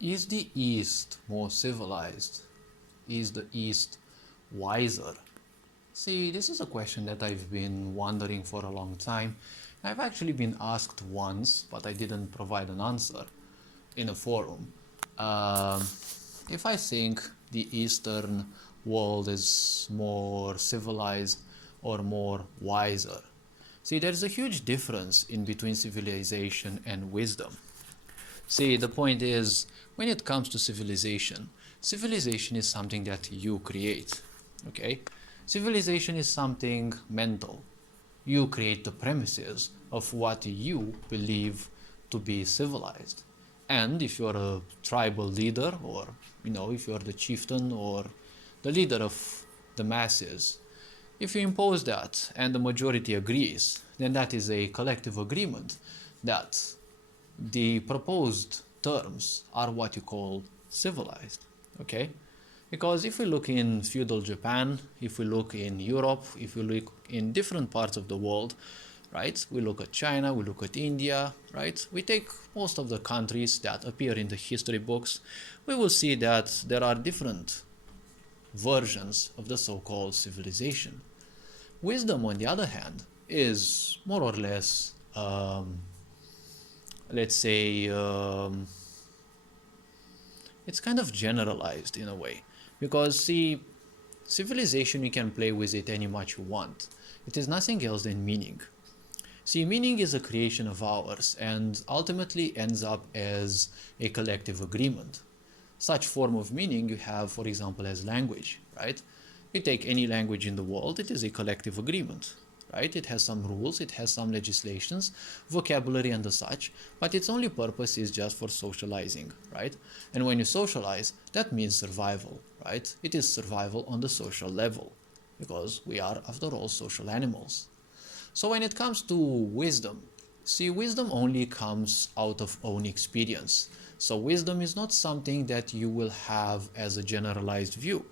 Is the East more civilized? Is the East wiser? See, this is a question that I've been wondering for a long time. I've actually been asked once, but I didn't provide an answer in a forum. Um, if I think the Eastern world is more civilized or more wiser. See, there's a huge difference in between civilization and wisdom. See, the point is, when it comes to civilization, civilization is something that you create. Okay? Civilization is something mental. You create the premises of what you believe to be civilized. And if you're a tribal leader, or if you're the chieftain or the leader of the masses, if you impose that and the majority agrees, then that is a collective agreement that the proposed terms are what you call civilized. Okay? Because if we look in feudal Japan, if we look in Europe, if we look in different parts of the world, right? We look at China, we look at India, right? We take most of the countries that appear in the history books, we will see that there are different versions of the so-called civilization. Wisdom, on the other hand, is more or less, let's say, it's kind of generalized in a way. Because, see, civilization, you can play with it any much you want. It is nothing else than meaning. See, meaning is a creation of ours and ultimately ends up as a collective agreement. Such form of meaning you have, for example, as language, right? You take any language in the world, it is a collective agreement, right? It has some rules, it has some legislations, vocabulary and the such, but its only purpose is just for socializing, right? And when you socialize, that means survival, right? It is survival on the social level, because we are, after all, social animals. So when it comes to wisdom, see, wisdom only comes out of own experience. So wisdom is not something that you will have as a generalized view.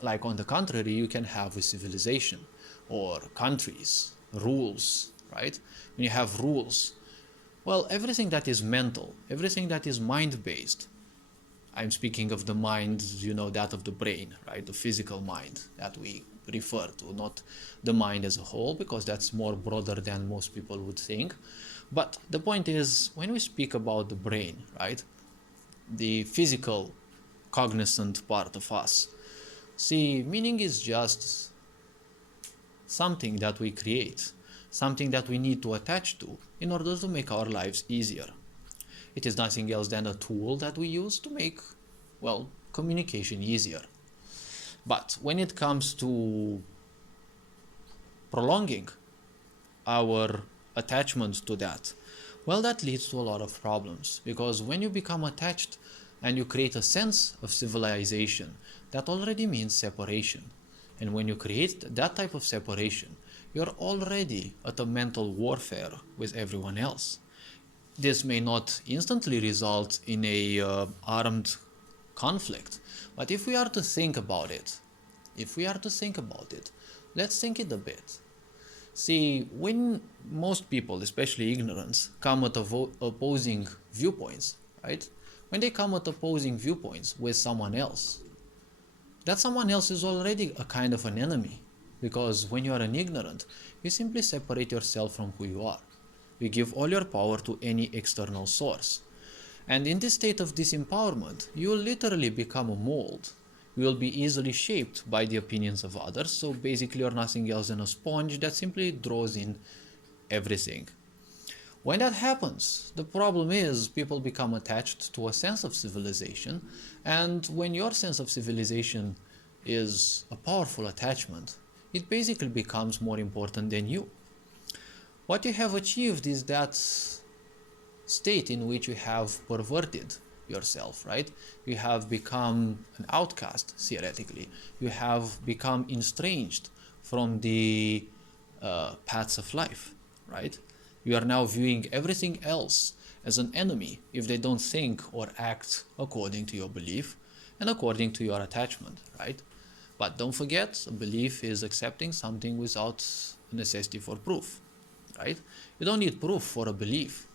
Like on the contrary, you can have with civilization or countries, rules, right? When you have rules, well, everything that is mental, everything that is mind-based, I'm speaking of the mind, that of the brain, right? The physical mind that we refer to, not the mind as a whole, because that's more broader than most people would think. But the point is, when we speak about the brain, right? The physical, cognizant part of us. See, meaning is just something that we create, something that we need to attach to in order to make our lives easier. It is nothing else than a tool that we use to make, well, communication easier. But when it comes to prolonging our attachment to that, well, that leads to a lot of problems, because when you become attached and you create a sense of civilization, that already means separation. And when you create that type of separation, you're already at a mental warfare with everyone else. This may not instantly result in a armed conflict, but if we are to think about it, let's think it a bit. See, when most people, especially ignorants, come at opposing viewpoints, right? When they come at opposing viewpoints with someone else, that someone else is already a kind of an enemy, because when you are an ignorant, you simply separate yourself from who you are. You give all your power to any external source. And in this state of disempowerment, you will literally become a mold. You will be easily shaped by the opinions of others, so basically you're nothing else than a sponge that simply draws in everything. When that happens, the problem is people become attached to a sense of civilization, and when your sense of civilization is a powerful attachment, it basically becomes more important than you. What you have achieved is that state in which you have perverted yourself, right? You have become an outcast, theoretically. You have become estranged from the paths of life, right? You are now viewing everything else as an enemy if they don't think or act according to your belief and according to your attachment, right? But don't forget, a belief is accepting something without necessity for proof, right? You don't need proof for a belief.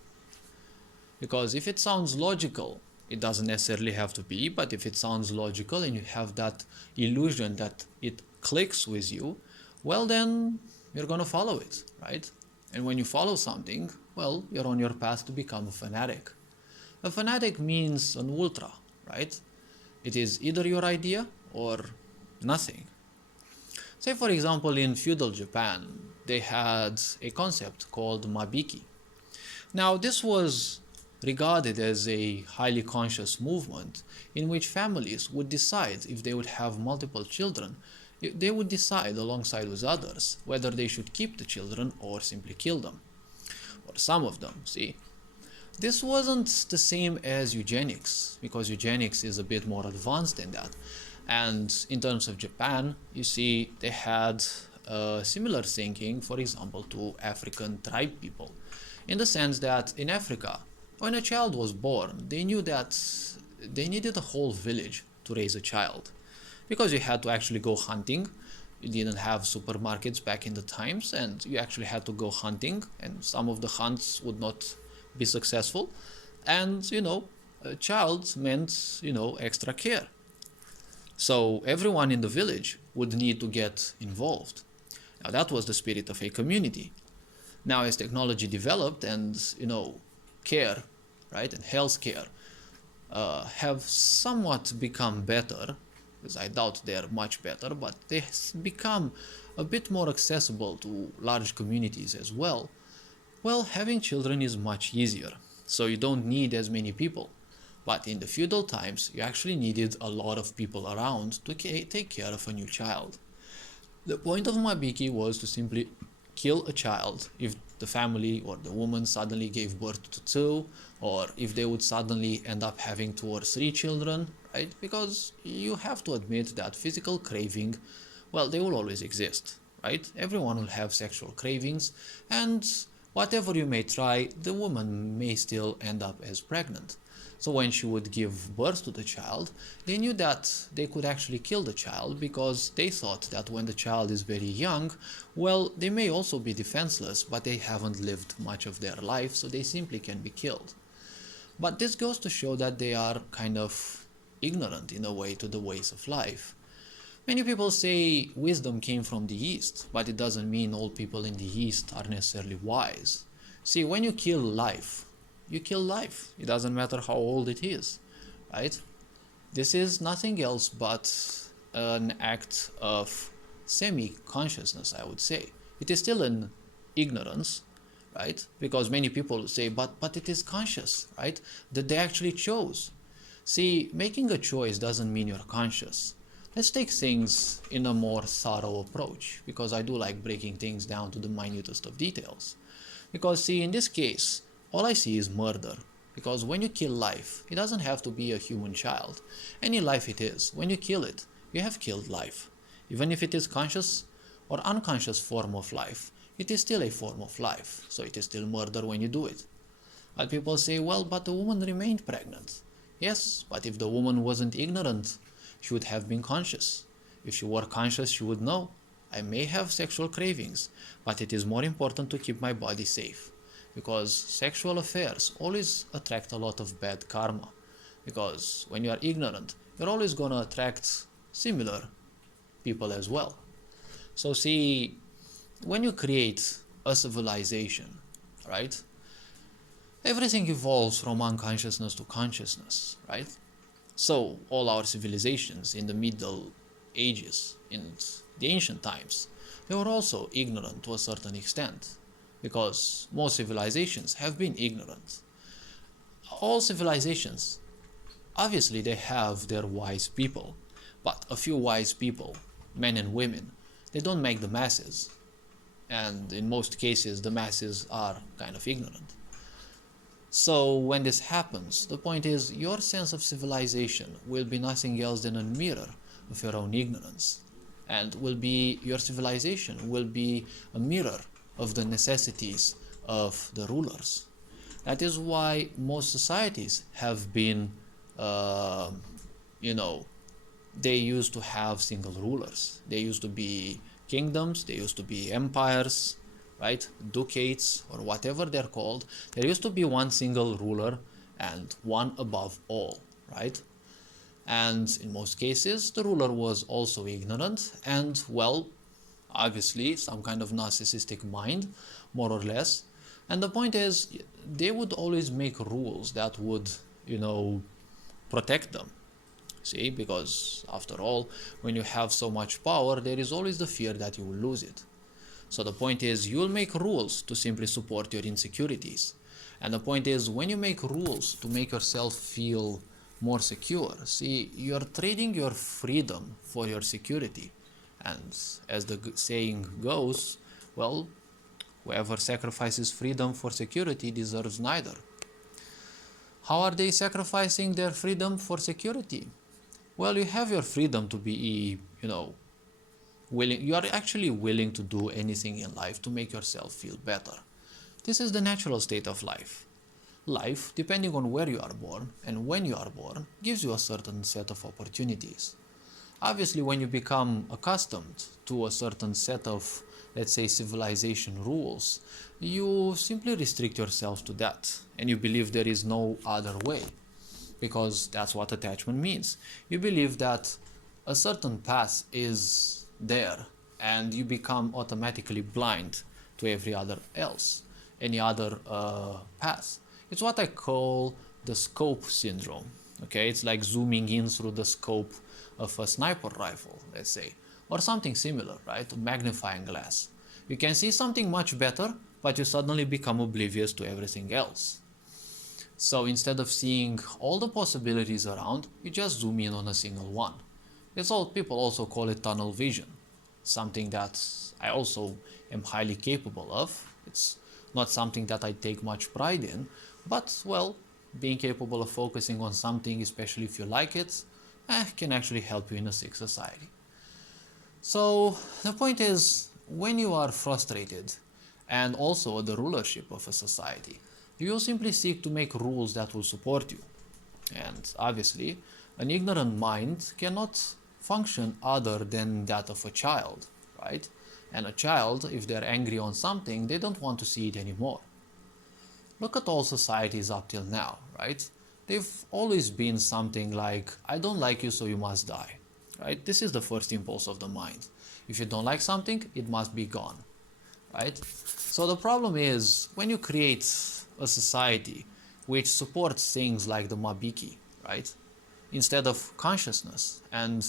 Because if it sounds logical, It doesn't necessarily have to be, but if it sounds logical and you have that illusion that it clicks with you, well, then you're going to follow it, right? And when you follow something, well, you're on your path to become a fanatic. A fanatic means an ultra, right? It is either your idea or nothing. Say, for example, in feudal Japan, they had a concept called mabiki. Now, this was regarded as a highly conscious movement in which families would decide if they would have multiple children. They would decide alongside with others whether they should keep the children or simply kill them, or some of them, see. This wasn't the same as eugenics, because eugenics is a bit more advanced than that. And in terms of Japan, you see, they had similar thinking, for example, to African tribe people, in the sense that in Africa, when a child was born, they knew that they needed a whole village to raise a child, because you had to actually go hunting. You didn't have supermarkets back in the times, and you actually had to go hunting, and some of the hunts would not be successful. And, a child meant, extra care. So everyone in the village would need to get involved. Now that was the spirit of a community. Now as technology developed and, care, right, and healthcare have somewhat become better, because I doubt they're much better, but they become a bit more accessible to large communities as well. Well, having children is much easier, so you don't need as many people. But in the feudal times, you actually needed a lot of people around to take care of a new child. The point of Mabiki was to simply kill a child if the family or the woman suddenly gave birth to two, or if they would suddenly end up having 2 or 3 children, right? Because you have to admit that physical craving, well, they will always exist, right? Everyone will have sexual cravings, and whatever you may try, the woman may still end up as pregnant. So when she would give birth to the child, they knew that they could actually kill the child, because they thought that when the child is very young, well, they may also be defenseless, but they haven't lived much of their life, so they simply can be killed. But this goes to show that they are kind of ignorant in a way to the ways of life. Many people say wisdom came from the East, but it doesn't mean all people in the East are necessarily wise. See, when you kill life, you kill life. It doesn't matter how old it is, right? This is nothing else but an act of semi-consciousness, I would say. It is still an ignorance, right? Because many people say, but it is conscious, right? That they actually chose. See, making a choice doesn't mean you're conscious. Let's take things in a more thorough approach, because I do like breaking things down to the minutest of details. Because see, in this case, all I see is murder. Because when you kill life, it doesn't have to be a human child. Any life it is, when you kill it, you have killed life. Even if it is conscious or unconscious form of life, it is still a form of life. So it is still murder when you do it. But people say, well, but the woman remained pregnant. Yes, but if the woman wasn't ignorant, she would have been conscious. If she were conscious, she would know, I may have sexual cravings, but it is more important to keep my body safe. Because sexual affairs always attract a lot of bad karma. Because when you are ignorant, you're always going to attract similar people as well. So see, when you create a civilization, right, everything evolves from unconsciousness to consciousness, right? So all our civilizations in the Middle Ages, in the ancient times, they were also ignorant to a certain extent, because most civilizations have been ignorant. All civilizations, obviously they have their wise people, but a few wise people, men and women, they don't make the masses, and in most cases the masses are kind of ignorant. So when this happens, the point is your sense of civilization will be nothing else than a mirror of your own ignorance, and your civilization will be a mirror of the necessities of the rulers. That is why most societies have been, they used to have single rulers. They used to be kingdoms, they used to be empires, right? Ducates, or whatever they're called. There used to be one single ruler, and one above all, right? And in most cases, the ruler was also ignorant and, well, obviously some kind of narcissistic mind, more or less. And the point is, they would always make rules that would, protect them. See, because after all, when you have so much power, there is always the fear that you will lose it. So the point is, you will make rules to simply support your insecurities. And the point is, when you make rules to make yourself feel more secure, see, you're trading your freedom for your security. And as the saying goes, well, whoever sacrifices freedom for security deserves neither. How are they sacrificing their freedom for security? Well, you have your freedom to be, willing. You are actually willing to do anything in life to make yourself feel better. This is the natural state of life. Life, depending on where you are born and when you are born, gives you a certain set of opportunities. Obviously, when you become accustomed to a certain set of, let's say, civilization rules, you simply restrict yourself to that and you believe there is no other way, because that's what attachment means. You believe that a certain path is there and you become automatically blind to any other path. It's what I call the scope syndrome. Okay, it's like zooming in through the scope of a sniper rifle, let's say, or something similar, right? A magnifying glass. You can see something much better, but you suddenly become oblivious to everything else. So instead of seeing all the possibilities around, you just zoom in on a single one. People also call it tunnel vision, something that I also am highly capable of. It's not something that I take much pride in, but, well, being capable of focusing on something, especially if you like it, can actually help you in a sick society. So the point is, when you are frustrated and also the rulership of a society, you will simply seek to make rules that will support you. And obviously, an ignorant mind cannot function other than that of a child, right? And a child, if they're angry on something, they don't want to see it anymore. Look at all societies up till now, right? They've always been something like, I don't like you, so you must die, right? This is the first impulse of the mind. If you don't like something, it must be gone, right? So the problem is, when you create a society which supports things like the Mabiki, right? Instead of consciousness and,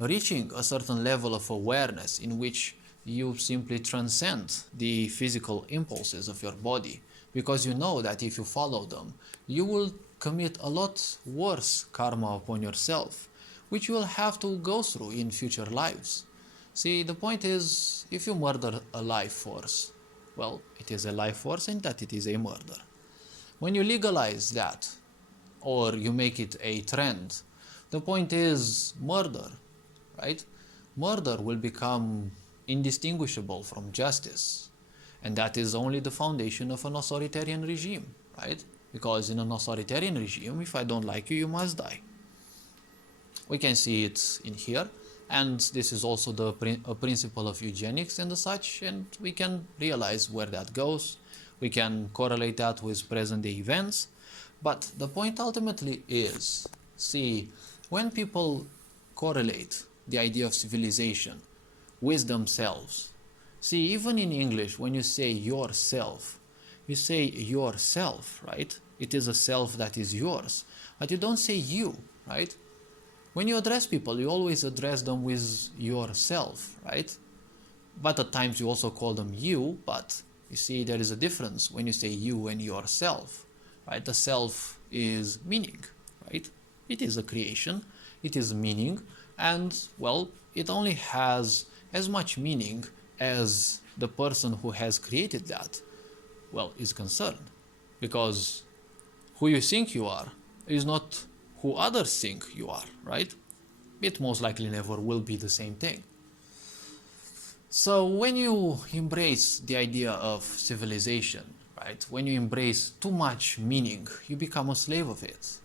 reaching a certain level of awareness in which you simply transcend the physical impulses of your body, because you know that if you follow them, you will commit a lot worse karma upon yourself, which you will have to go through in future lives. See, the point is, if you murder a life force, well, it is a life force and that it is a murder. When you legalize that, or you make it a trend, the point is murder, right? Murder will become indistinguishable from justice. And that is only the foundation of an authoritarian regime, right? Because in an authoritarian regime, if I don't like you, you must die. We can see it in here, and this is also a principle of eugenics and such, and we can realize where that goes. We can correlate that with present-day events, but the point ultimately is, see, when people correlate the idea of civilization with themselves, see, even in English, when you say yourself, you say yourself, right? It is a self that is yours, but you don't say you, right? When you address people, you always address them with yourself, right? But at times you also call them you, but you see there is a difference when you say you and yourself, right? The self is meaning, right? It is a creation, it is meaning, and, well, it only has as much meaning as the person who has created that, well, is concerned. Because who you think you are is not who others think you are, right? It most likely never will be the same thing. So when you embrace the idea of civilization, right, when you embrace too much meaning, you become a slave of it.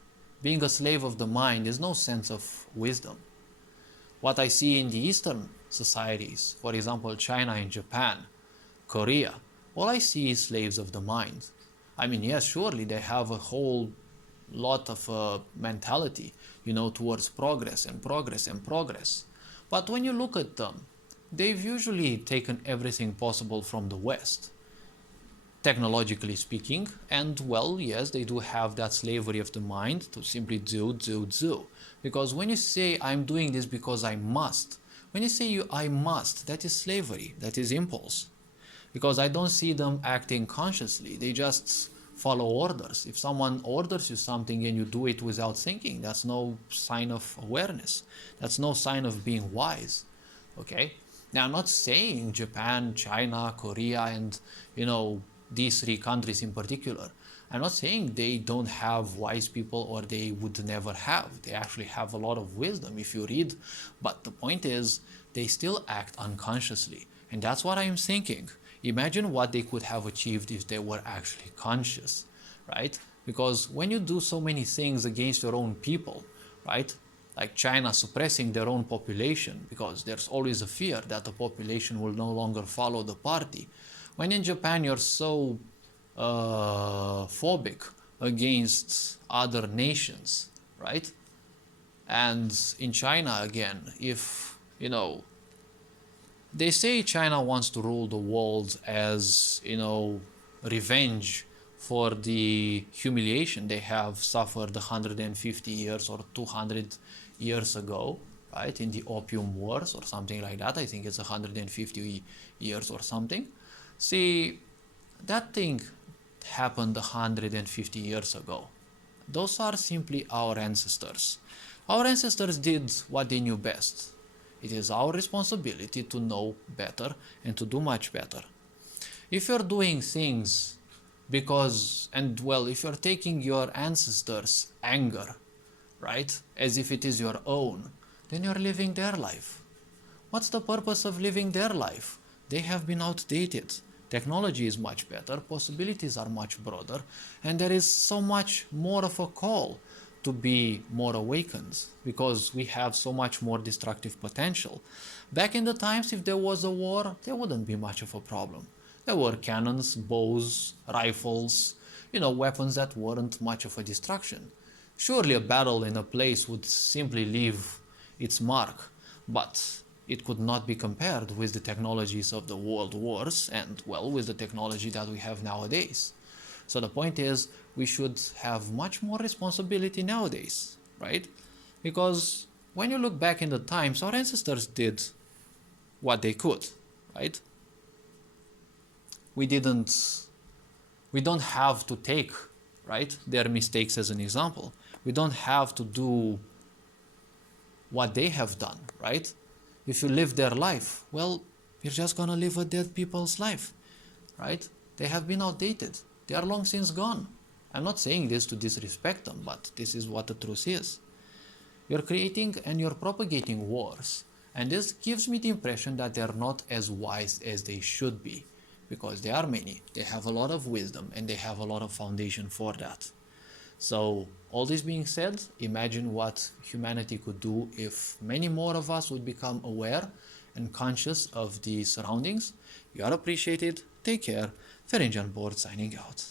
Being a slave of the mind is no sense of wisdom. What I see in the Eastern societies, for example, China and Japan, Korea, all I see is slaves of the mind. I mean, yes, surely they have a whole lot of mentality, towards progress and progress and progress. But when you look at them, they've usually taken everything possible from the West, technologically speaking, and well, yes, they do have that slavery of the mind to simply do. Because when you say, I'm doing this because I must, when you say I must, that is slavery, that is impulse. Because I don't see them acting consciously, they just follow orders. If someone orders you something and you do it without thinking, that's no sign of awareness, that's no sign of being wise. Okay, now I'm not saying Japan, China, Korea, and these three countries in particular, I'm not saying they don't have wise people or they would never have. They actually have a lot of wisdom if you read, but the point is they still act unconsciously, and that's what I'm thinking. Imagine what they could have achieved if they were actually conscious, right? Because when you do so many things against your own people, right, like China suppressing their own population because there's always a fear that the population will no longer follow the party. When in Japan you're so phobic against other nations, right? And in China again, if they say China wants to rule the world as revenge for the humiliation they have suffered 150 years or 200 years ago, right, in the Opium Wars or something like that. I think it's 150 years or something. See, that thing happened 150 years ago. Those are simply our ancestors. Our ancestors did what they knew best. It is our responsibility to know better and to do much better. If you're doing things because, and well, if you're taking your ancestors' anger, right, as if it is your own, then you're living their life. What's the purpose of living their life? They have been outdated. Technology is much better, possibilities are much broader, and there is so much more of a call to be more awakened because we have so much more destructive potential. Back in the times, if there was a war, there wouldn't be much of a problem. There were cannons, bows, rifles, weapons that weren't much of a destruction. Surely a battle in a place would simply leave its mark, but it could not be compared with the technologies of the world wars and, well, with the technology that we have nowadays. So the point is, we should have much more responsibility nowadays, right? Because when you look back in the times, our ancestors did what they could, right? We don't have to take, right, their mistakes as an example. We don't have to do what they have done, right? If you live their life, well, you're just gonna live a dead people's life, right? They have been outdated. They are long since gone. I'm not saying this to disrespect them, but this is what the truth is. You're creating and you're propagating wars, and this gives me the impression that they're not as wise as they should be, because they are many. They have a lot of wisdom and they have a lot of foundation for that. So, all this being said, imagine what humanity could do if many more of us would become aware and conscious of the surroundings. You are appreciated. Take care. Ferenc Board signing out.